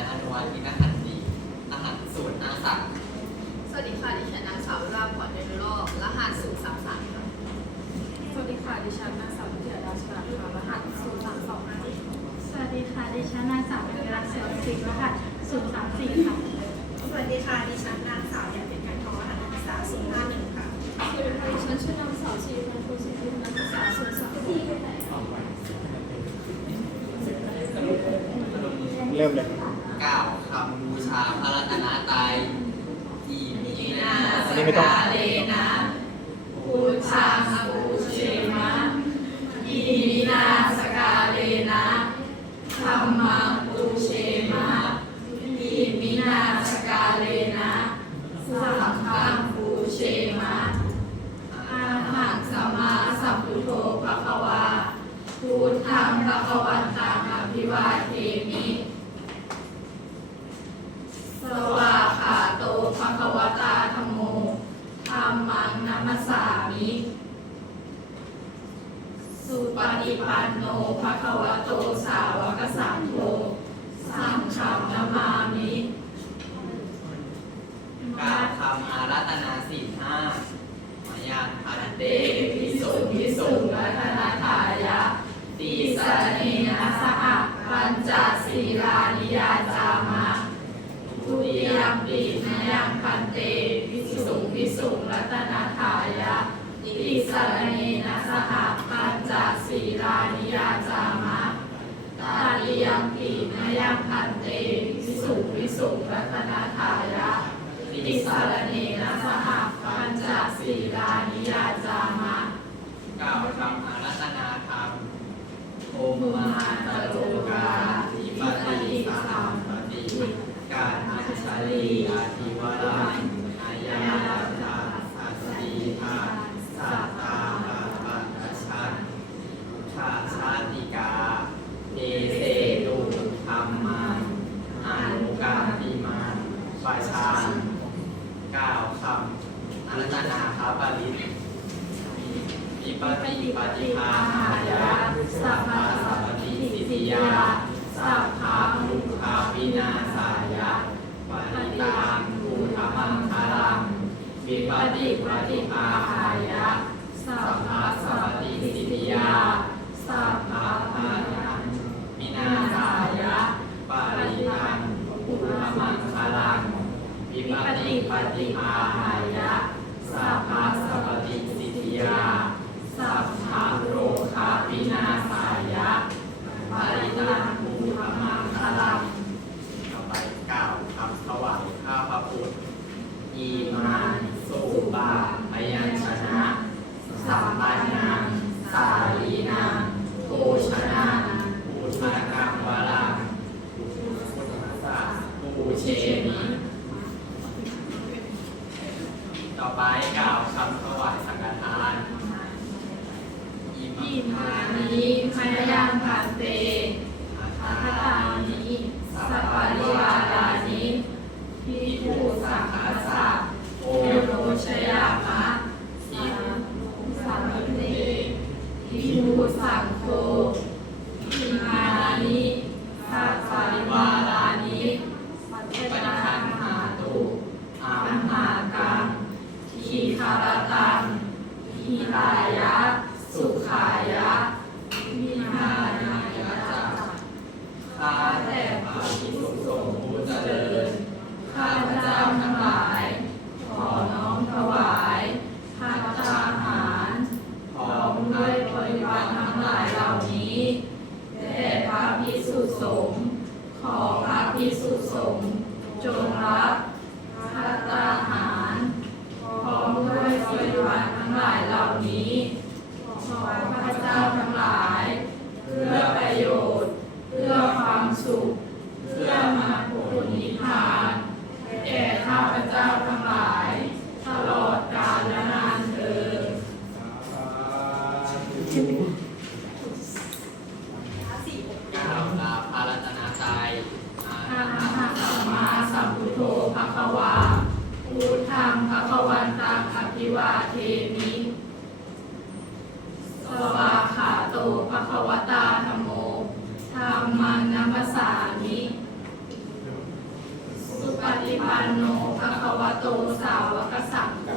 ายอนุวัฒน์อินทหันดีรหัสศูนย์อาสักสวัสดีค่ะ ดิฉันนางสาววิราพรเดนโลกรหัสศูนย์สามสามค่ะสวัสดีค่ะ ดิฉันนางสาววิทยาดาชนาค่ะรหัส0 3 2 5สวัสดีค่ะ ดิฉันนางสาวเป็นรักเสือสิงห์รหัส034ค่ะ สวัสดีค่ะ ดิฉันนางสาวยาเป็นไก่ทองรหัสนักศึกษา051ค่ะ สวัสดีค่ะ ดิฉันชื่อนางสาวชีพันธ์ภูสิทธิ์นักศึกษา0 3เริ่มเลย อันนี้ไม่ต้องเลนะปูชาปูเชมะอีนาสกาเลนะธรรมังปูเชมะอีมินาสกาเลนะสังฆังปูเชมะอาหังสัมมาสัมพุทโธภะคะวาพุทธังภะคะวันตังอภิวาเทมิสวาขาโตภะคะว นัมสามิ สุปฏิปันโนภะคะวะโตสาวกสังโฆสังฆังนามามิกาวคำอารัตนาสี่ห้ามายังพันเตพิสุพิสุรัตนาทายะติสรเนนะสหปัญจศีลานิยาจามะทุติยมปีนยังพันเต พิสุพิสุรัตนทายะติสรเนนะสหปัญจศีลานิยาจามะตาลิยมปีนยังพันเตพิสุพิสุรัตนทายะติสรเนนะสหปัญจศีลานิยาจามะกล่าวคำอารัตนาธรรมโอมมุมาหาตตโลกาทิทิปติติสัสัมปปติติการมัชาลีอาทิวรังอายาตาสัสสีทาสัตตาปะปะชันชาชาติกาเอเสตุธรรมังอนุกาติมาประชานกล่าวคำอารัตนาคาปริตมี ปฏิปฏิภาหายะสัพพะสัพพติสิทิยาสัพพะมุขาวินาศายะปฏิตังภูธมังคารังวิปฏิปฏิภาหายะสัพพะสัพพติสิทิยาสัพพะมานังวินาศายะปฏิตังภูธมังคารังวิปฏิปฏิภาหายะสัพพะสัพพติสิทิยา สัพพะโรคาวินาศายะ ปาริตาภูธมังคลังต่อไปกล่าวคำถวายข้าพระพุทธ อีมานสุบาพยัญชนะ สัมปันนังสาลีนังโภชนะปูชนะกังวาลังพุทธสัส ปูเช ภิกษุสงฆ์จงรับ ภวาพุทธังภควันตังอภิวาเทมิสวาขาโตภควตาธโมธรรมานามสามิสุปฏิปันโนภควโตสาวกสังฆ